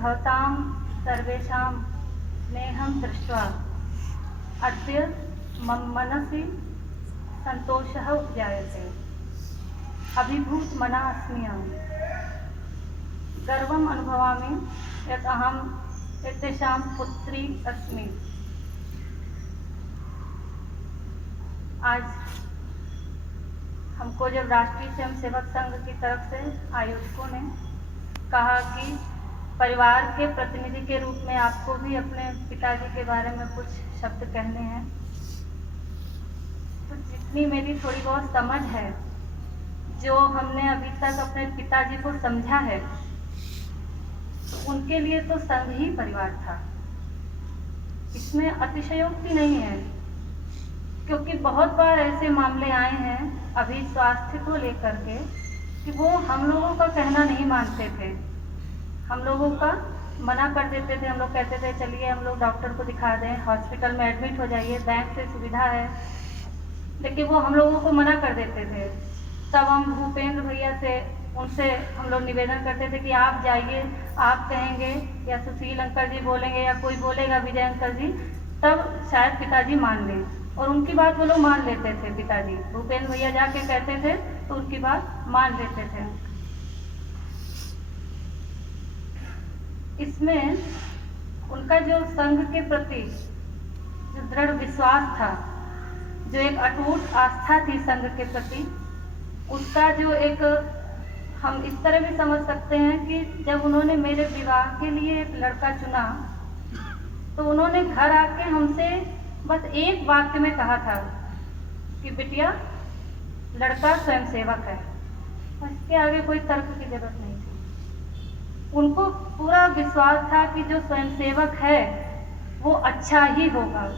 भवतां सर्वेषां स्नेहं दृष्ट्वा अद्य मम मनसि सन्तोषः उपजायते। अभिभूतमना अस्मि अहं। गर्वम् अनुभवामि यत् अहम् एतेषां पुत्री अस्मि। आज हमको जब राष्ट्रीय स्वयंसेवक संघ की तरफ से आयोजकों ने कहा कि परिवार के प्रतिनिधि के रूप में आपको भी अपने पिताजी के बारे में कुछ शब्द कहने हैं, तो जितनी मेरी थोड़ी बहुत समझ है, जो हमने अभी तक अपने पिताजी को समझा है, तो उनके लिए तो संघ ही परिवार था। इसमें अतिशयोक्ति नहीं है, क्योंकि बहुत बार ऐसे मामले आए हैं अभी स्वास्थ्य को लेकर के कि वो हम लोगों का कहना नहीं मानते थे, हम लोगों का मना कर देते थे। हम लोग कहते थे चलिए हम लोग डॉक्टर को दिखा दें, हॉस्पिटल में एडमिट हो जाइए, बैंक से सुविधा है, लेकिन वो हम लोगों को मना कर देते थे। तब हम भूपेंद्र भैया से उनसे हम लोग निवेदन करते थे कि आप जाइए, आप कहेंगे या सुशील अंकल जी बोलेंगे या कोई बोलेगा, विजय अंकल जी, तब शायद पिताजी मान लें। और उनकी बात वो लोग मान लेते थे। पिताजी भूपेंद्र भैया जाके कहते थे तो उनकी बात मान लेते थे। इसमें उनका जो संघ के प्रति जो दृढ़ विश्वास था, जो एक अटूट आस्था थी संघ के प्रति, उसका जो एक हम इस तरह भी समझ सकते हैं कि जब उन्होंने मेरे विवाह के लिए एक लड़का चुना तो उन्होंने घर आके हमसे बस एक वाक्य में कहा था कि बिटिया लड़का स्वयंसेवक है। इसके आगे कोई तर्क की जरूरत नहीं थी। उनको पूरा विश्वास था कि जो स्वयंसेवक है वो अच्छा ही होगा,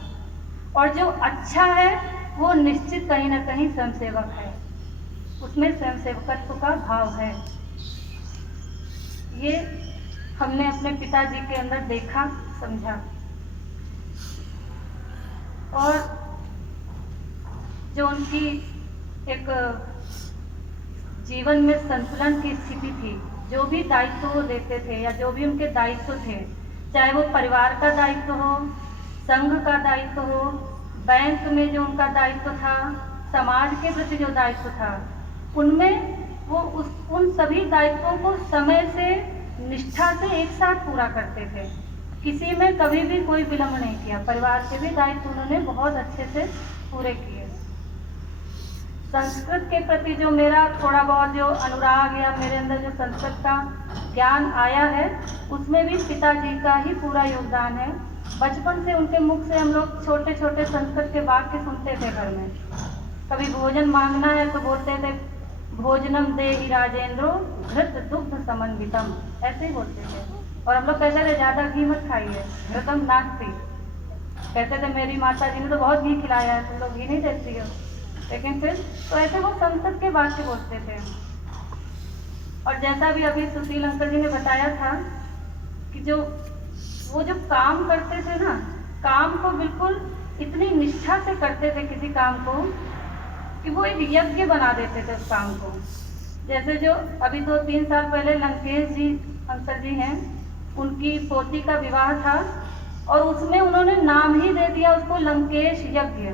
और जो अच्छा है वो निश्चित कहीं ना कहीं स्वयंसेवक है, उसमें स्वयंसेवकत्व का भाव है। ये हमने अपने पिताजी के अंदर देखा, समझा। और जो उनकी एक जीवन में संतुलन की स्थिति थी, जो भी दायित्व वो लेते थे या जो भी उनके दायित्व थे, चाहे वो परिवार का दायित्व हो, संघ का दायित्व हो, बैंक में जो उनका दायित्व था, समाज के प्रति जो दायित्व था, उनमें वो उन सभी दायित्वों को समय से निष्ठा से एक साथ पूरा करते थे। किसी में कभी भी कोई विलंब नहीं किया। परिवार के भी दायित्व उन्होंने बहुत अच्छे से पूरे किए। संस्कृत के प्रति जो मेरा थोड़ा बहुत जो अनुराग या मेरे अंदर जो संस्कृत का ज्ञान आया है, उसमें भी पिताजी का ही पूरा योगदान है। बचपन से उनके मुख से हम लोग छोटे छोटे संस्कृत के वाक्य सुनते थे घर में। कभी भोजन मांगना है तो बोलते थे भोजनम देहि राजेंद्रो घृत दुग्ध समन्वितम, ऐसे ही बोलते थे। और हम लोग कहते थे ज़्यादा घी मत खाइए, घृतम नास्ति। कहते थे मेरी माता जी ने तो बहुत घी खिलाया है, तुम लोग घी नहीं देती हो। लेकिन फिर तो ऐसे वो संस्कृत के वाक्य बोलते थे। और जैसा भी अभी सुशील अंकल जी ने बताया था कि जो वो जो काम करते थे ना, काम को बिल्कुल इतनी निष्ठा से करते थे किसी काम को कि वो एक यज्ञ बना देते थे उस काम को। जैसे जो अभी 2-3 साल पहले लंकेश जी अंकल जी हैं, उनकी पोती का विवाह था और उसमें उन्होंने नाम ही दे दिया उसको लंकेश यज्ञ।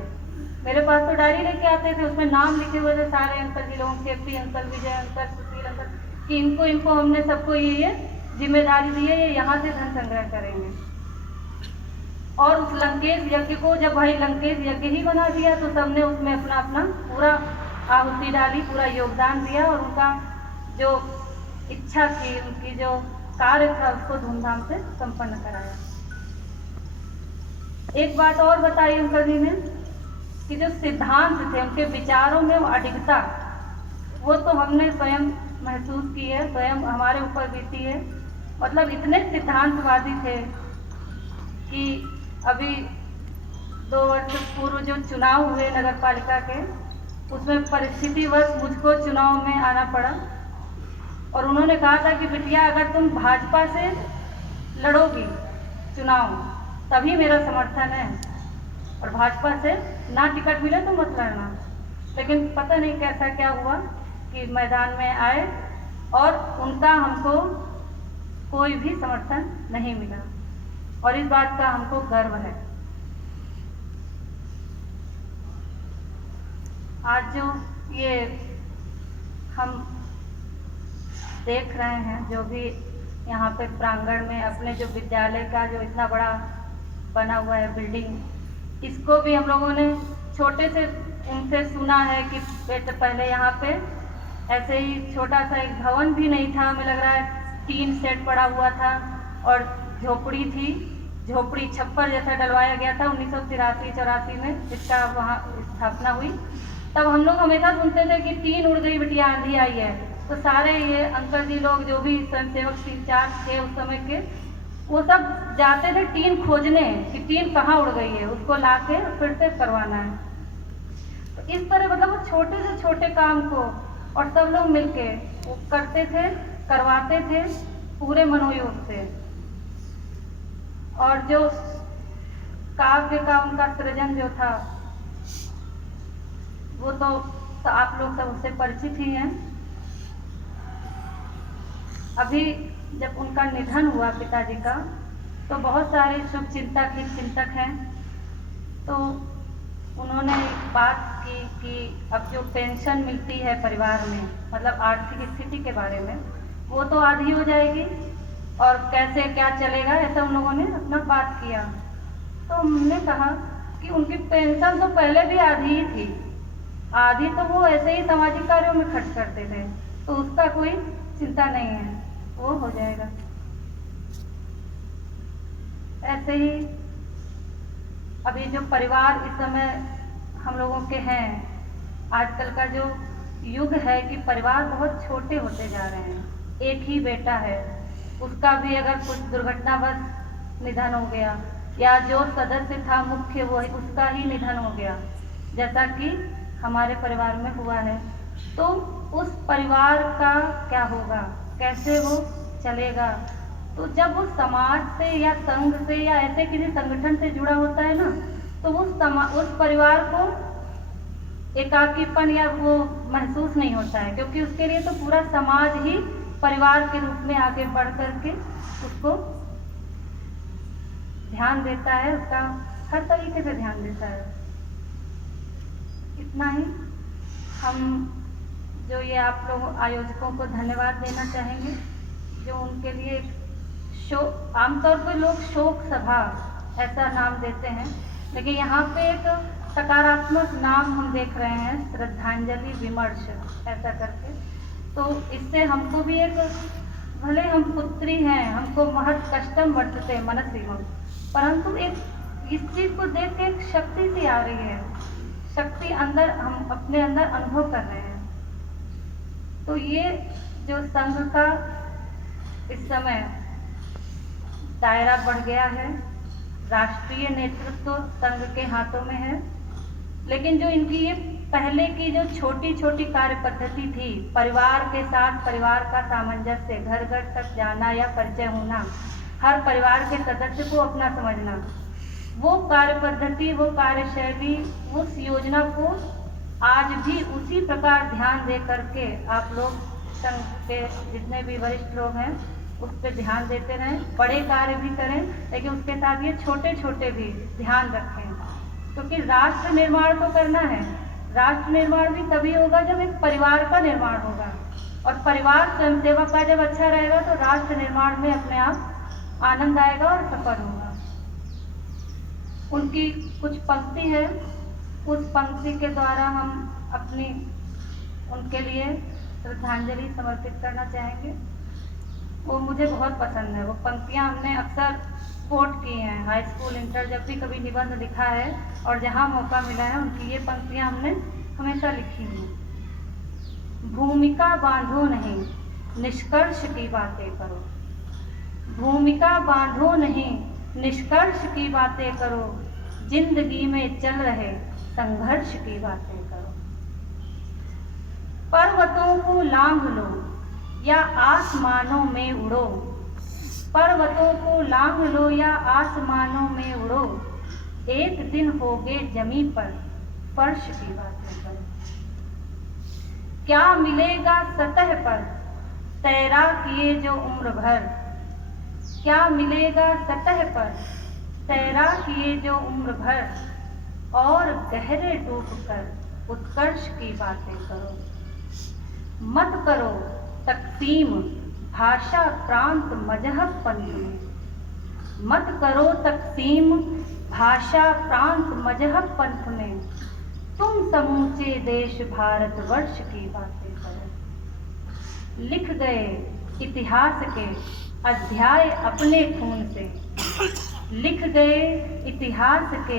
मेरे पास तो डायरी लेके आते थे, उसमें नाम लिखे हुए थे सारे अंकल जी लोगों के, केपी अंकल, विजय अंकल, सुशील अंकल, कि इनको हमने सबको ये जिम्मेदारी दी है, ये यहाँ से धन संग्रह करेंगे। और उस लंकेश यज्ञ को जब भाई लंकेश यज्ञ ही बना दिया तो सबने उसमें अपना अपना पूरा आहुति डाली, पूरा योगदान दिया और उनका जो इच्छा थी, उनकी जो कार्य था, उसको धूमधाम से संपन्न कराया। एक बात और बताई अंकल जी ने कि जो सिद्धांत थे, उनके विचारों में वो अडिगता, वो तो हमने स्वयं महसूस की है, स्वयं हमारे ऊपर बीती है। मतलब इतने सिद्धांतवादी थे कि अभी 2 वर्ष पूर्व जो चुनाव हुए नगर पालिका के, उसमें परिस्थितिवश मुझको चुनाव में आना पड़ा और उन्होंने कहा था कि बिटिया अगर तुम भाजपा से लड़ोगी चुनाव तभी मेरा समर्थन है, और भाजपा से ना टिकट मिले तो मत लड़ना। लेकिन पता नहीं कैसा क्या हुआ कि मैदान में आए और उनका हमको कोई भी समर्थन नहीं मिला, और इस बात का हमको गर्व है। आज जो ये हम देख रहे हैं, जो भी यहाँ पे प्रांगण में अपने जो विद्यालय का जो इतना बड़ा बना हुआ है बिल्डिंग, इसको भी हम लोगों ने छोटे से उनसे सुना है कि बेटे पहले यहाँ पे ऐसे ही छोटा सा एक भवन भी नहीं था, हमें लग रहा है टीन सेट पड़ा हुआ था और झोपड़ी थी, झोपड़ी छप्पर जैसा डलवाया गया था 1983-84 में इसका वहाँ स्थापना हुई। तब हम लोग हमेशा सुनते थे कि टीन उड़ गई बिटिया, आंधी आई है, तो सारे ये अंकल जी लोग जो भी स्वयंसेवक 3-4 थे उस समय के, वो सब जाते थे टीन खोजने कि टीन कहाँ उड़ गई है, उसको ला के फिर से करवाना है। तो इस तरह मतलब वो छोटे से छोटे काम को और सब लोग मिलके वो करते थे, करवाते थे पूरे मनोयोग से। और जो काव्य का उनका सृजन जो था वो तो आप लोग सब उससे परिचित ही हैं। अभी जब उनका निधन हुआ पिताजी का, तो बहुत सारे शुभ चिंतक हित चिंतक हैं, तो उन्होंने एक बात की कि अब जो पेंशन मिलती है परिवार में, मतलब आर्थिक स्थिति के बारे में, वो तो आधी हो जाएगी और कैसे क्या चलेगा, ऐसा उन लोगों ने अपना बात किया। तो हमने कहा कि उनकी पेंशन तो पहले भी आधी ही थी, आधी तो वो ऐसे ही सामाजिक कार्यों में खर्च करते थे, तो उसका कोई चिंता नहीं है, वो हो जाएगा। ऐसे ही अभी जो परिवार इस समय हम लोगों के हैं, आजकल का जो युग है कि परिवार बहुत छोटे होते जा रहे हैं। एक ही बेटा है, उसका भी अगर कुछ दुर्घटनावश निधन हो गया, या जो सदस्य था मुख्य वो उसका ही निधन हो गया, जैसा कि हमारे परिवार में हुआ है, तो उस परिवार का क्या होगा, कैसे वो चलेगा। तो जब वो समाज से या संघ से या ऐसे किसी संगठन से जुड़ा होता है ना, तो उस परिवार को एकाकीपन या वो महसूस नहीं होता है, क्योंकि उसके लिए तो पूरा समाज ही परिवार के रूप में आगे बढ़ करके उसको ध्यान देता है, उसका हर तरीके से ध्यान देता है। इतना ही हम जो ये आप लोग आयोजकों को धन्यवाद देना चाहेंगे, जो उनके लिए शोक, आमतौर पर लोग शोक सभा ऐसा नाम देते हैं, लेकिन यहाँ पे एक सकारात्मक नाम हम देख रहे हैं, श्रद्धांजलि विमर्श ऐसा करके। तो इससे हमको भी एक, भले हम पुत्री हैं, हमको महत कष्टम वर्तते मनसीम, परंतु एक इस चीज को देख के एक शक्ति सी आ रही है, शक्ति अंदर हम अपने अंदर अनुभव कर रहे हैं। तो ये जो संघ का इस समय दायरा बढ़ गया है, राष्ट्रीय नेतृत्व संघ के हाथों में है, लेकिन जो इनकी ये पहले की जो छोटी छोटी कार्य पद्धति थी, परिवार के साथ परिवार का सामंजस्य, घर घर तक जाना या परिचय होना, हर परिवार के सदस्य को अपना समझना, वो कार्य पद्धति, वो कार्यशैली, उस योजना को आज भी उसी प्रकार ध्यान दे करके आप लोग संघ के जितने भी वरिष्ठ लोग हैं उस पर ध्यान देते रहें। बड़े कार्य भी करें, लेकिन उसके साथ ये छोटे छोटे भी ध्यान रखें, क्योंकि राष्ट्र निर्माण तो करना है। राष्ट्र निर्माण भी तभी होगा जब एक परिवार का निर्माण होगा, और परिवार स्वयंसेवक का जब अच्छा रहेगा तो राष्ट्र निर्माण में अपने आप आनंद आएगा और सफल होगा। उनकी कुछ पंक्ति है, उस पंक्ति के द्वारा हम अपनी उनके लिए श्रद्धांजलि समर्पित करना चाहेंगे। वो मुझे बहुत पसंद है, वो पंक्तियाँ हमने अक्सर कोट की हैं, हाई स्कूल इंटर जब भी कभी निबंध लिखा है और जहाँ मौका मिला है उनकी ये पंक्तियाँ हमने हमेशा लिखी हैं। भूमिका बांधो नहीं, निष्कर्ष की बातें करो। भूमिका बांधो नहीं, निष्कर्ष की बातें करो, जिंदगी में चल रहे संघर्ष की बातें करो। पर्वतों को लांघ लो या आसमानों में उड़ो, पर्वतों को लांघ लो या आसमानों में उड़ो, एक दिन होगे जमी पर फर्श की बातें करो। क्या मिलेगा सतह पर तैरा किए जो उम्र भर, क्या मिलेगा सतह पर तैरा किए जो उम्र भर, और गहरे डूब कर उत्कर्ष की बातें करो। मत करो तकसीम भाषा प्रांत मजहब पंथ में, मत करो तकसीम भाषा प्रांत मजहब पंथ में, तुम समूचे देश भारतवर्ष की बातें करो। लिख गए इतिहास के अध्याय अपने खून से, लिख गए इतिहास के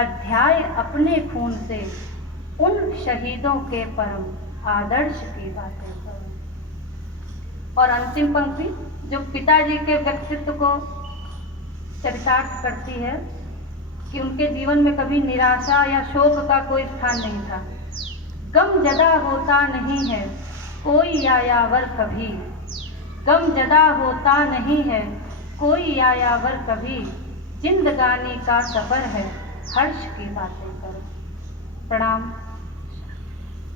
अध्याय अपने खून से, उन शहीदों के परम आदर्श की बातें करो। और अंतिम पंक्ति जो पिताजी के व्यक्तित्व को चरितार्थ करती है कि उनके जीवन में कभी निराशा या शोक का कोई स्थान नहीं था। गम जदा होता नहीं है कोई यायावर कभी, गम जदा होता नहीं है कोई यायावर कभी, जिंदगानी का सफर है हर्ष की बातें करो। प्रणाम।